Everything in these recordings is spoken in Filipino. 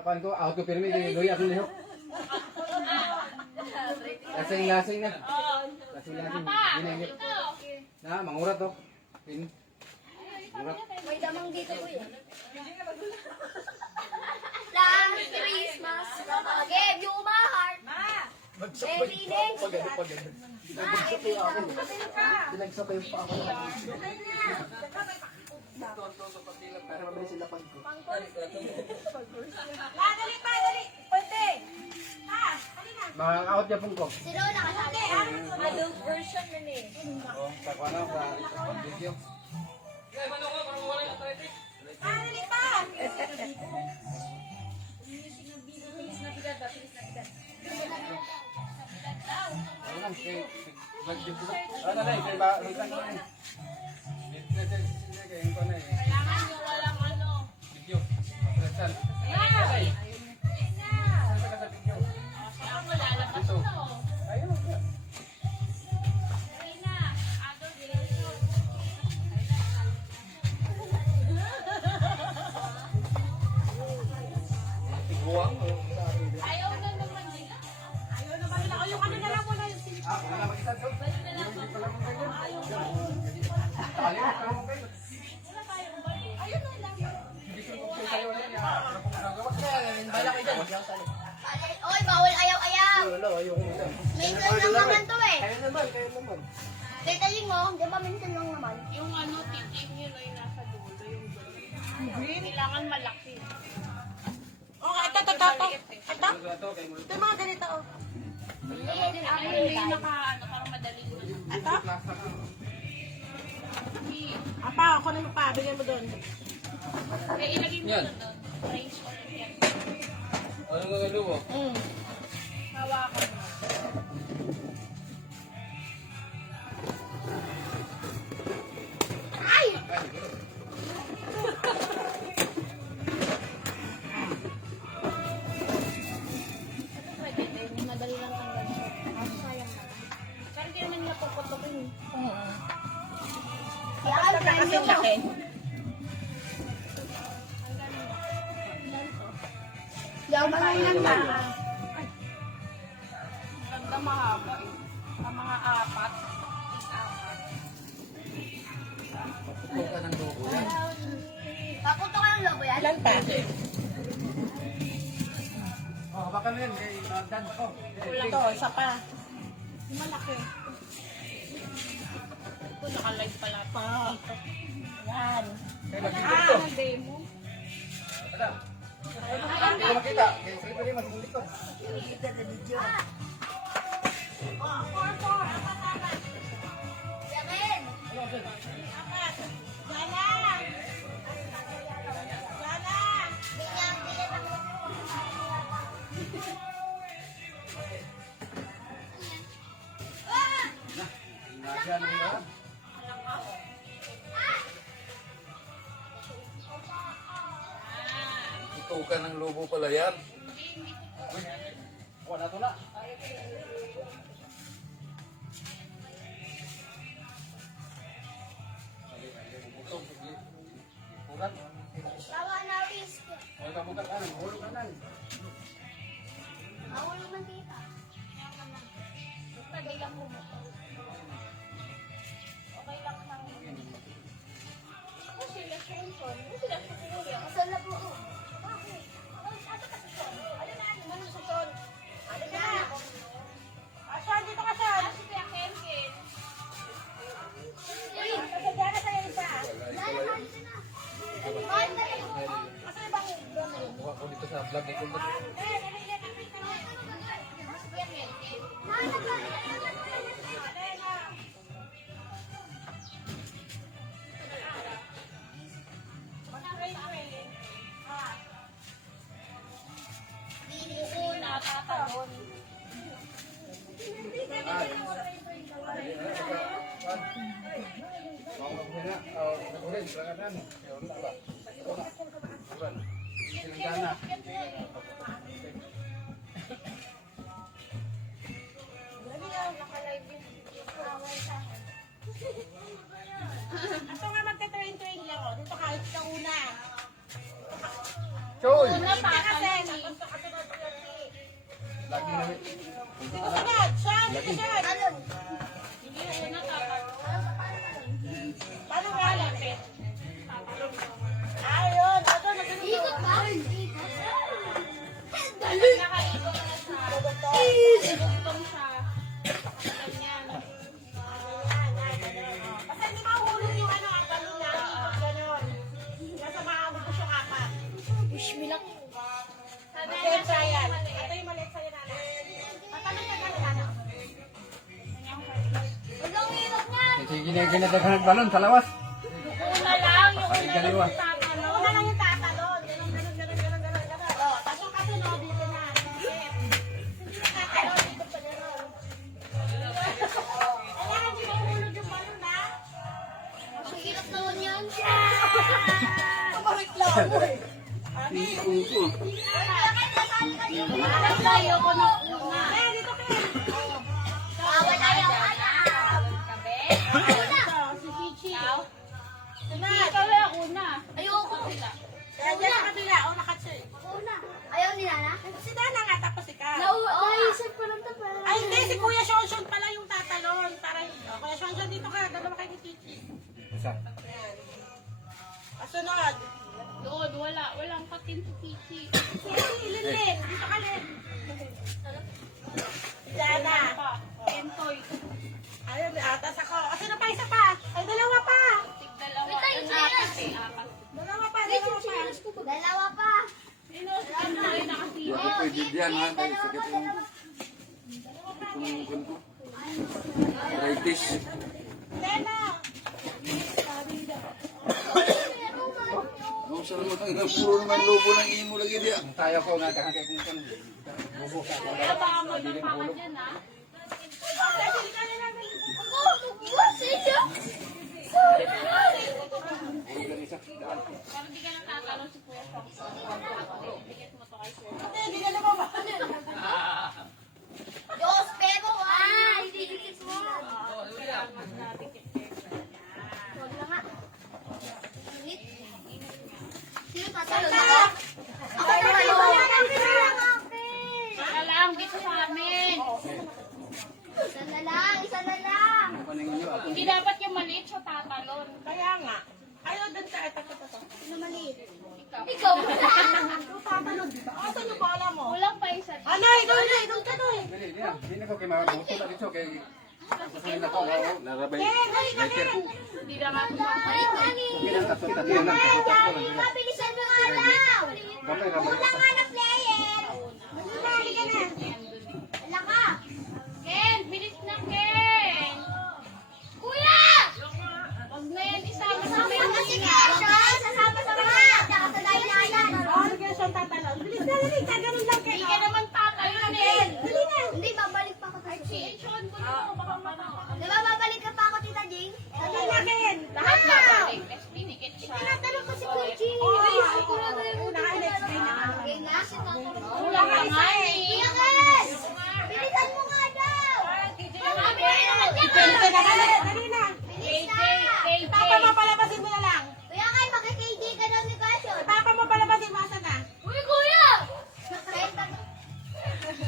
Kuan ko auto permit doy ako lihok. Lasing na. Lasing. Ginigit. Na mangurat to. Mangurat. May damang dito ko eh. Last Christmas, Mama gave you my heart. Baby next. Pinagsapay pa ako. Para mabili sila pag ko. Dali pa, dali. Pwede. Ha, halina. Mga out niya pong ko. Sino nakasabi? Adult version na eh. Oh, sa kuan sa video. Dali pa. Ano kay budget ko. Ano na kay ba lang ko. Kailangan yung walang ano. Video. Present. Ay! Dito. Ayun. Tiguang. Ayaw na naman nila. Ayaw na ba nila? O yung ano na lang muna yung silip. Wala makita to. Balik na lang po. Ayaw na. Tali ka mo kayo. Wala tayong balik. Ayun na lang. Bala kayo dyan. Oy, bawal ayaw-ayaw. Wala, ayoko mo dyan. Minsan lang naman to eh. Kaya naman. Detaling mo, di ba minsan lang naman? Yung ano, titik nyo na yung nasa dulo. Yung green. Kailangan malaki. Okay, ito. Ito yung mga ganito. Oh. Ayun yung naka, ano, parang madali mo. Ito? Apa, ako na yung pa. Bigyan mo doon. Eh, ilagay mo doon. Range ulit yan. Ano nga lumo? Hawakan mo. Ay! Pwede din. Madali lang tanggal siya. Kaso sayang naman. Pero hindi naman napuputokin. Yan, Kasi laki. Yan, malangan na. Ganda mahaba eh. Ang mga apat. Ito ka ng logo yan. Papunto ka ng lobo yan? Ilan pa? Oh, baka na yan. Dan ko. Ito, isa pa. Yung malaki. Ito, naka-live pala pa. Yan. Ang demo. Hindi ko makita. Kaya sige pa rin, magmulit ko. Yamin! Apat. Jana! Jana! Binyang, binyang ako. Nasyan mo ba? Ito ka ng lobo pala yan. Wala to na. Bukan. Bawa na risk. Ay, kabukan ka ng hulog kanan. Bawal naman kita. Okay lang mo. Okay lang lang. Ako sila Johnson. Ako sila Kuya. Masala po ako. Bakit? Ano ka sa John? Ano na? Ano sa John? Ano na? Asyan, dito ka siya. Ano si Kuya Kenken? Uy, kasadya na sa'yo isa. Dala ka dito na. Bakit na rin? Kasi bang gano'n? Buka ko dito sa vlog ni Kulot. Hindi ko natatalon. Mau maghina. Nagurin, berangkatan. Ya, wala ba? Bukan. Silang dana. Ito nga magka-train-train lang. Dito kahit ka una. oy. Una pa kasi. Lagi na. Sunod, siya, dito siya. Talon. Hindi yung una tatalon. Paano nga lapit? Ayun, ito, nasunod. Ikot ba? Talon. Nakaikot na siya. Dugtong siya. Ganyan. Basta hindi mahulog yung ano, ang balon na. Ikot ganon. Nasa mahulog yung apat. Wish me luck. Again, trial. Ito yung maliit sa'yo na. Tatalon ka na sana. Huwag lang hirap niyan. Sige na ginadaghan ng balon sa lawas. Una lang, yung una lang Kaliwa. yung tatalon. Una lang yung tatalon. Ganon. Oh, tapos yung kasunod dito na. Hindi na tatalon, dito pa ganon. Kailangan di mahulog yung balon na. Ang hirap naman yan. Kumawit lang mo eh. Alam tayo ko na una. Kaya dito kayo. Wala yung anak. Ito, si Pichi. Sunod. Ikaw yung una. Ayoko. Kaya dyan sa kabila, una kasi. Una. Ayaw ni Nana? Si Dana nga, tapos ikaw. Naisip ko lang ito pa. Ay, hindi. Si Kuya Shonshon pala yung tatalon. Para, Kuya Shonshon, dito ka. Dalawa kayo ni Pichi. Isa. Kasunod. Doon, walang patin si Pichi. Si Lilin. Dito ka, Lin. Si Dana. Entoy. Ayun, atas ako. Sino pa? Isa pa. Ay, dalawa pa. Tigdalawa. Wait, tayo, Apat sino? eh, apat. Dalawa pa, Wait, dalawa pa. Dalawa pa. Sino? Ano rin nakasino? Oh, pwede dyan, ha? dalawa pa, dalawa. Tumukan ko. Arthritis. Lena. Ang salamat ang puro naman lobo ng imo lagi dia. Ang tayo ko nga kakakay kong kan. Bubo ka. Kaya baka mo ng paka dyan, ha? Buwas siya. Pero di ka nang tatalon si Kuya Shong. Dikit mo to kay Sir. Hindi ka na ba? Diyos, pero hindi dikit mo. Huwag na nga. Init. Sino tatalon ako? Ako tatalon. Saka lang, dito sa amin. Isa na lang, isa na lang. Paningin niyo ako. Hindi dapat yung maliit siya tatalon. Kaya nga. Ayaw dun sa ito. Sino maliit? Ikaw. Tatalon dito. Asan yung bola mo? Kulang pa isa. Ano, doon ka doon. Dili, diyan. Hindi na ko kay mabuto na dito kay Kasi na ko narabay. Hindi na nga Balik na ni. Pinatasot na diyan lang kasukat ko lang. Mabilisan mo nga daw. Gapay rabay. Wala nga na player. Bumali ka na. Wala ka. Ken, bilis na Ken! Kuya! Huwag na yan isama sa Kasama amin. si Kesha. Sasama sa mga. Tsaka sa daylayan. Oh, sige, siyang tatalon. Bilis na, dali. Kaganon lang Hindi kayo. ka naman tatalon eh. Dali na. Hindi, babalik pa ako sa Si Enchon ko na baka matapos. Di ba babalik ka pa ako, Tita Jing? Dali na, Ken. Lahat babalik. Kasi dinikit siya. Tinatanong ko si Kuchi. Naka-explain na. Okay na. Kulang ka nga eh. Kuya Ken! Bilisan mo nga daw! Dali na, dali na. Bilis KJ, na! KJ. Papa mo, palabasin mo na lang. Kuya Ken, maki-KJ ka daw ni Kasyon. Papa mo, palabasin mo. Asan na? Uy, Kuya!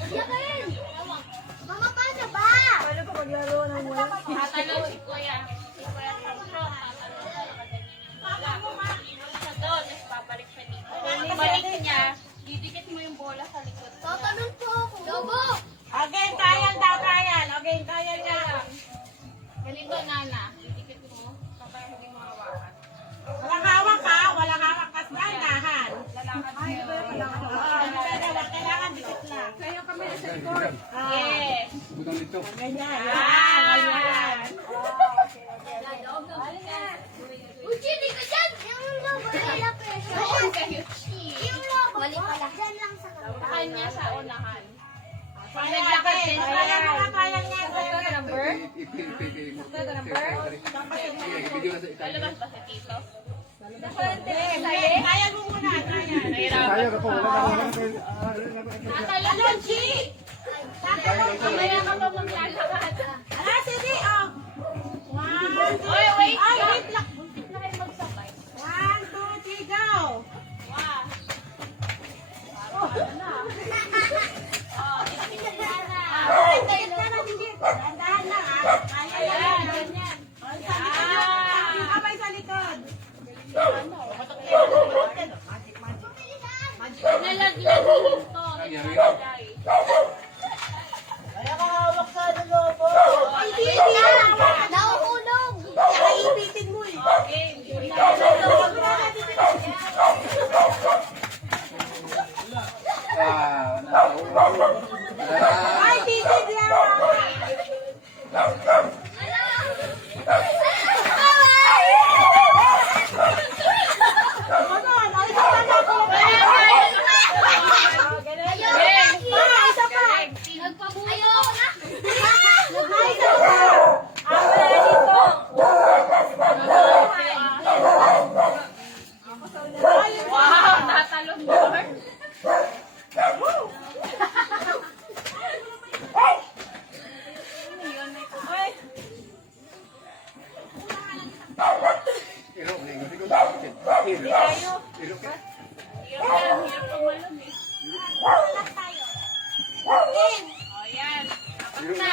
Kuya Ken! Mama, paano ba? Tatalon si Kuya. Si Kuya Samson. Tatalon. Siya doon. Tapos babalik siya dito. Kung balik niya, didikit mo yung bola sa likod. Tatanong po ako. Lobo! Again, trial daw, trial. Again, trial niya. Ganito, Nana. Didikit mo. Kapag hindi mo hawakan. Walang hawak ha. Walang hawak kas dahan. Kailangan dikit lang. Kayo kami sa record. Yes. Butang dito. Ganyan. Ganyan. Uchi, di ka dyan! Yung lobo, wala presyo. Doon kayo, Chi. Yung lobo, mali pala. Dyan lang sa kanila. Kanya sa unahan. Pag naglakad din. Trial mo nga, trial nga. Ipil mo. Sige, video na sa itayo. Lalabas ba si Tito? Trial mo muna, trial. Tayo ka po. Wala Tatalon, Chi! Mamaya ka pa maglalakad. Ala, sige, oh. 1, 2, Oy, wait Ay, lang. wait lang. Buntis na kayo magsabay. 1, 2, 3, go. Wow. Nalaglagihin to. Nagpapalagay. Kaya kahawak sa lobo. Ay, Wait lang! Nauhulog! Nakaipitin mo eh. Ay, pitin lang. Wow, natalon more. Hirap tumalon eh. O yan. Tapos na.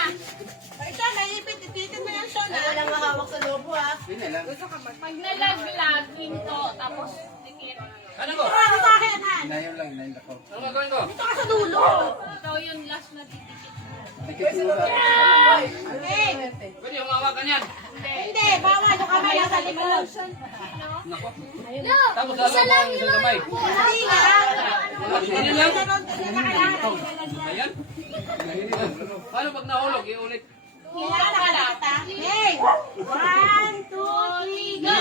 Ito, naiipit-ipitin mo yan, Sean. Walang mahawak sa lobo, ha? Pag nalaglag, hinto, tapos dikit. Ano ko? Ano sa akin, Han? Inayon lang, inayon ako. Ano gagawin ko? Ito ka sa dulo. Ito yung last na didikit. Dikit mo sa Okay. Pwede yung hawakan yan. Hindi, bawal. Yung kamay nasa likod. Nako. No! Tapos Isa lang yung yun! kamay. Hindi nga. Ganyan lang. Ganon, ganyan na kailangan. Ayan. Paano pag nahulog? Iulit. Kailangan nakakita. Hey! 1, 2, 3, go!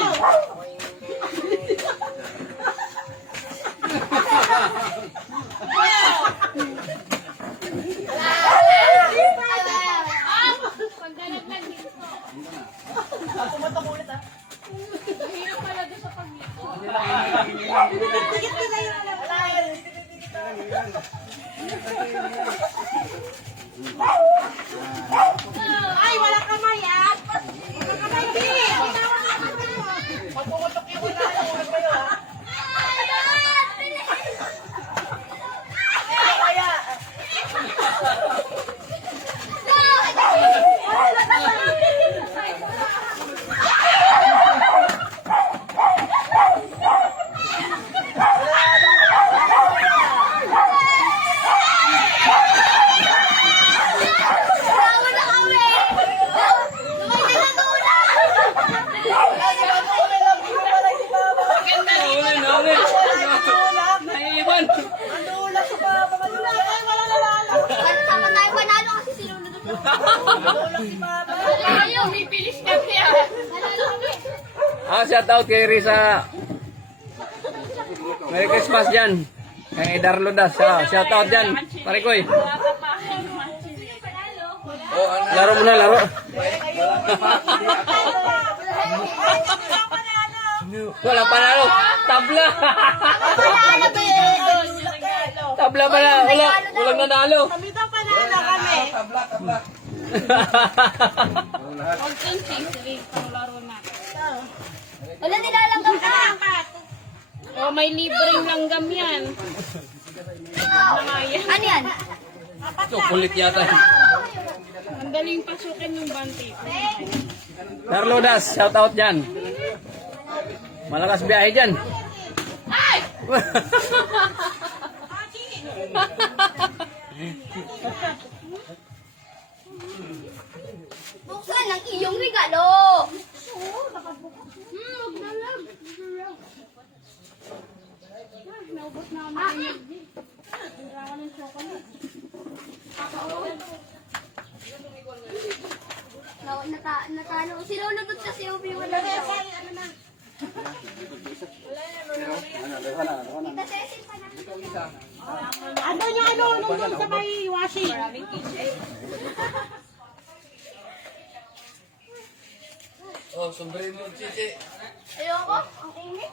Pag nalaglag, hinto. Mahirap pala doon sa pagliko. Tigit ko na yun. Ay, wala kamay, ah! Wala kamay, di! Pagpukutok yung wala yung wala kayo, ah! Kaya, Bawa na kami! Lumay na natulog! Nahuli, nahuli. Naiiwan. Sama tayo panalo kasi sinunod ito. Ayaw, may bilis kami ah. Panalo kami. Shout out kay Risa. Merry Christmas dyan. Kay Darlo Das. Shout out dyan. Pare ko eh. Laro mo na, laro. Wala panalo. Tabla. Tabla pala. Walang nanalo. kami daw panalo kami. Huwag kang cheesy. Panglaro natin. Wala nilalanggam ka. Oh, may libreng langgam yan. Mga yan. Ano yan? Kulit yata. Ang galing pasukin ng bante. Darlo Das. Shout out dyan. Malakas biyahe dyan. Ay! Buksan ang iyong regalo. Naubos na kami ng energy. Kailangan ng chocolate. Natalo. Sinunod kasi yung wala na. Tita Cecil pa na. Ano niya, nung doon sa may washing? Oh, sombrero mo, Chichi. Ayoko. Ang init.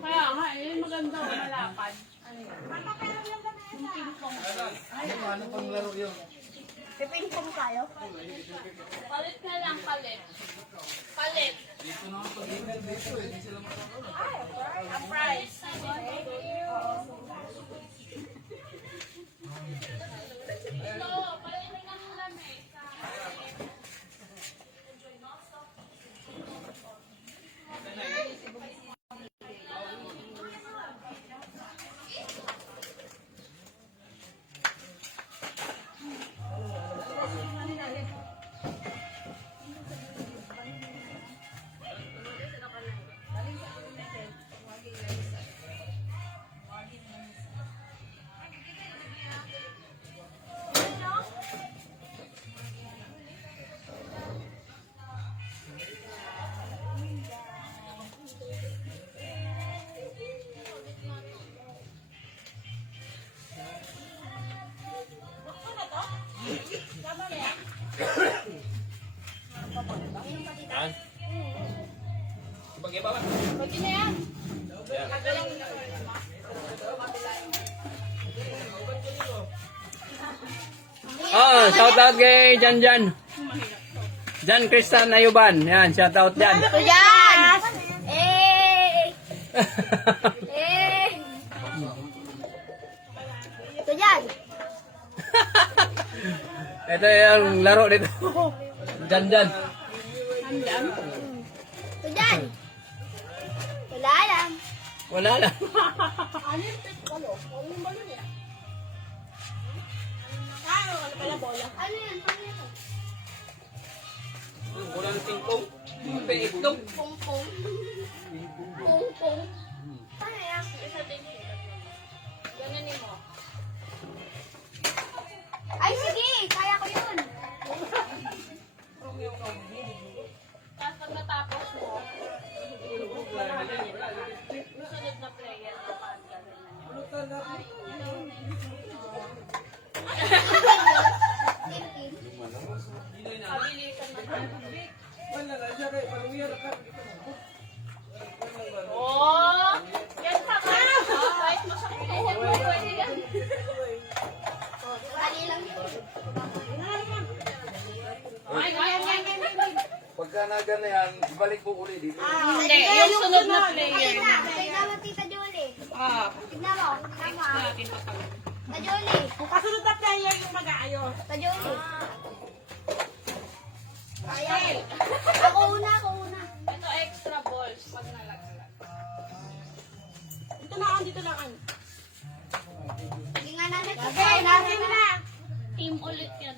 Kaya nga, yun maganda o malapad. Ano pang laro yun? Pipinpong tayo. Palit na lang, palit. Palit. Ang price. Ito, palit na lang lamesa. Pwede na yan. Oh, shout out kay Jan. Jan Kristan Ayuban. Yan, shout out Jan. Ito dyan! Eh! Eh! Ito dyan! Ito yung laro dito. Jan. Ito dyan! Wala lang. Wala lang. Ano yung pitbalo? Ano yung balo niya? Ano pala bola? Ano yan? Ano yan? Wala ng tingkong. Itlog. Pong-pong. Pong-pong. Ano yan? Isa din siya. Ganunin mo. Ay, sige! Kaya ko yun! Tapos pag natapos mo, sunod na player na Pabilisan na. Oh! Yan sa kahit mo sa Pwede yan. Dali lang yun. Pagka na yan, ibalik mo uli dito. Hindi, yung sunod na player. Tignan mo, Tita Julie. Tignan mo. Tama. Tita Julie. Kung kasunod na player yung mag-aayos. Tita Julie. Ayan. Ako una. Ito extra balls pag nalaglag. Dito lang. Sige nga namin. Okay, nasin na. Team ulit yan.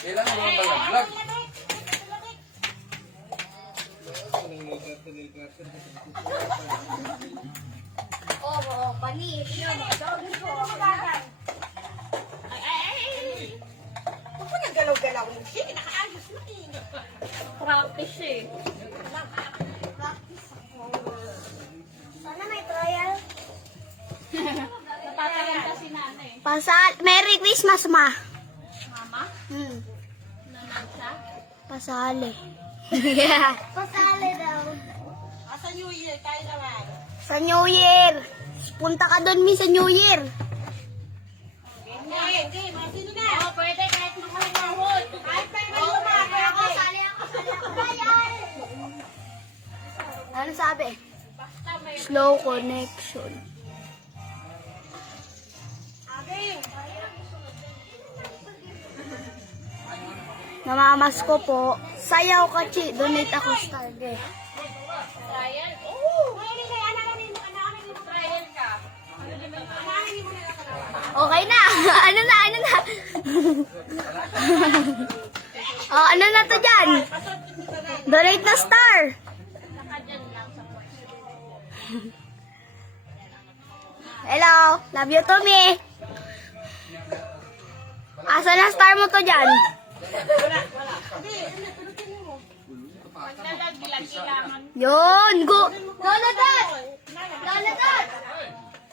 Kailangan mo malaglag. Oo, panis. Huwag mo nagalaw-galaw. Sige, nakaayos na eh. Practice eh. Sana may trial. Natatagan kasi nanay. Merry Christmas, Ma. Mama, naman siya. Pasali. Pasali daw. Asa New Year, tayo naman. Sa New Year. Punta ka doon, Mi, sa New Year. Hindi. Masino na. Oo, pwede kahit makamahol. Kahit pa yung lumaga. Sali ako. Trial. Ano sabi? Basta may Slow connection. Namamas ko po. Sayaw ka, Chi. Donate ako sa Target. trial. Oo! Trial ka. Okay na. Ano na? Oh, ano na to dyan? Donate na star. Nakadyan lang sa point. Hello. Love you to me. Asa na star mo to dyan? Pag nalaglag, kailangan. Yun. Go. Lola Dad. Lola Dad.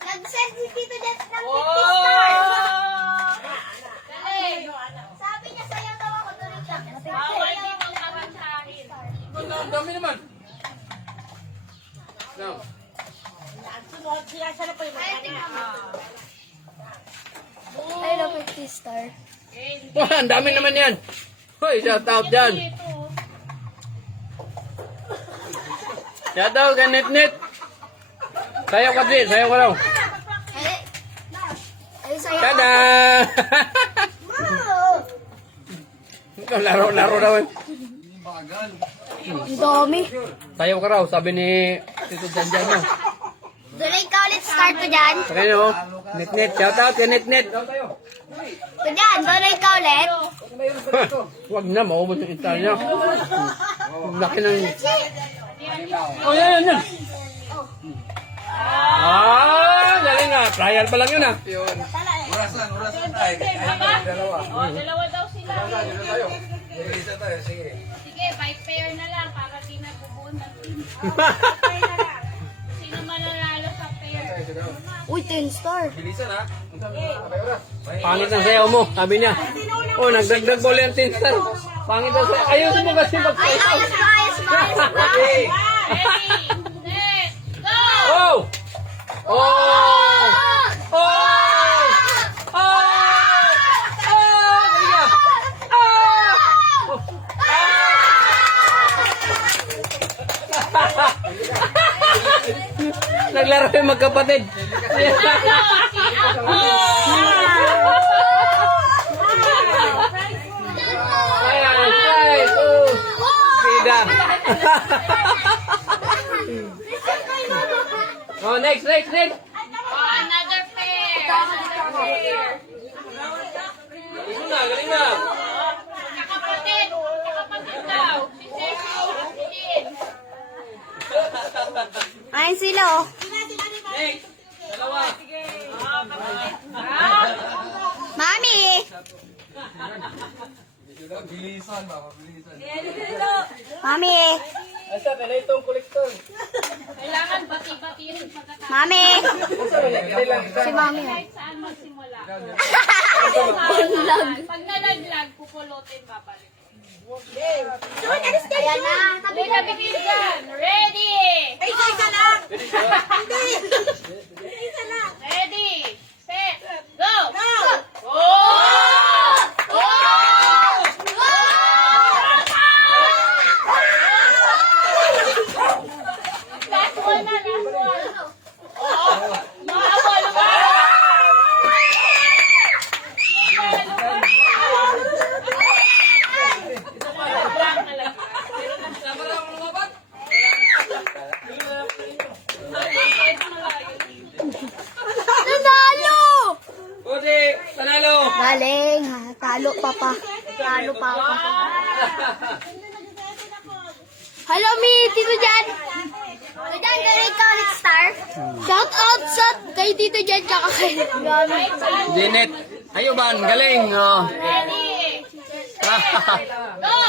Nag-send si Tito Dad ng 50 stars. Dali! Sabi niya sa'yo daw ako donate lang. Bawal dito kamatsahin. Ang dami naman. Now, Sunod siya na po yung mga Ay, na 50 star. Wah, ang dami naman yan. Hoy, shout out dyan. Dito. Shout out kay Nit. Sayaw ka, Dri. Sayaw ka raw. Ay, sa'yo. Tada! Laro daw. bagal. Ang dami. Sayaw ka raw, sabi ni Tito Jan mo. Donate ka ulit star to dyan. Okay, no? Nit. Shout out kay Nit. To dyan, donate ka ulit. Huwag na, maubos yung intal niya. Laki ng... Oh, yan. Galing nga. Trial pa lang yun, ah. Yun. Orasan tayo. Dalawa. Oh, dalawa daw sila. Dito tayo. Isa tayo, sige. Sige, by pair na lang para di na bubuo ng team. Sino mananalo sa pair? Uy, 10 star. Bilisan ha. Okay, oras. Pangit ang sayaw mo, sabi niya. Oh, nagdagdag bola yung tinstar. Pangit na sa... Ayusin mo kasi magsayaw. Ayos mo, ayos mo, ayos mo. Okay. Ready, set, go! Oh! Oh! Oh! Oh! Naglaro yung magkapatid. Bida. Oh, next. Oh, another pair. Another pair. Galing na. Kakapatid daw. Si Cecil. Ayun sila, oh. Next. Dalawa. Mami! Bilisan ba? Bilisan. Mami! Asa ka na itong kolektor? Kailangan bati-bati rin pagkatapos. Mami! Si Mami, oh. Kahit saan magsimula. Bulag. Pag nalaglag, pupulutin, babalik. Ayan na. Tabi May nabigil dyan. Ready! Ready, set, go! Last one na, last one. Nanalo! Ode, panalo. Galing, ha. Talo pa pa. Talo pa pa. Hello, mi. Tito Jan. Tito Jan, galing ka ulit star. Shout out sa kay Tito Jan tsaka kay Gami. Janet. Ayuban, galing. Oh. Ready, go!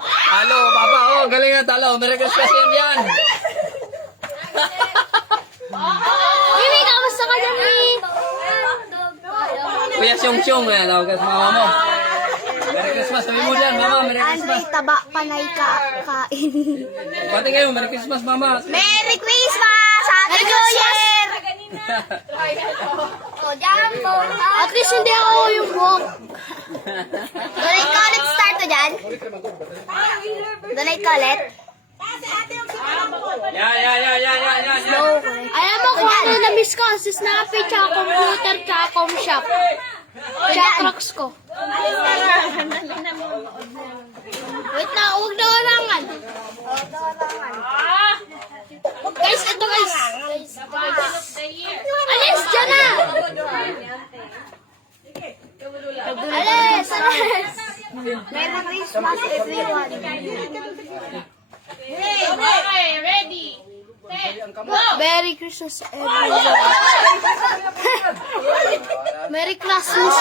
Talo, papa. Oh, galing na talo. Merry Christmas yan. Mimi, kamusta ka dyan, Mi? Kuya Syong-Syong. Kaya tawag ka sa mama mo. Merry Christmas. Sabi mo dyan, mama. Merry Andre, Christmas. taba, panay ka, kain. Pati kayo, Merry Christmas, mama. Merry Christmas! Happy New Year! Oh, Jumbo. At least hindi ako yung buhok. Donate ka ulit start to dyan? Donate ka ulit? Yeah. Alam mo kung ano na-miss ko? Si Snappy, tsaka computer, tsaka com shop. Tsaka trucks ko. Wait na, huwag na warangan. Guys, ito guys. The bottle of the year. Alis, dyan na! Alis, alis! Merry Christmas, everyone. Okay, ready, set, go! Merry Christmas, everyone. Merry Christmas.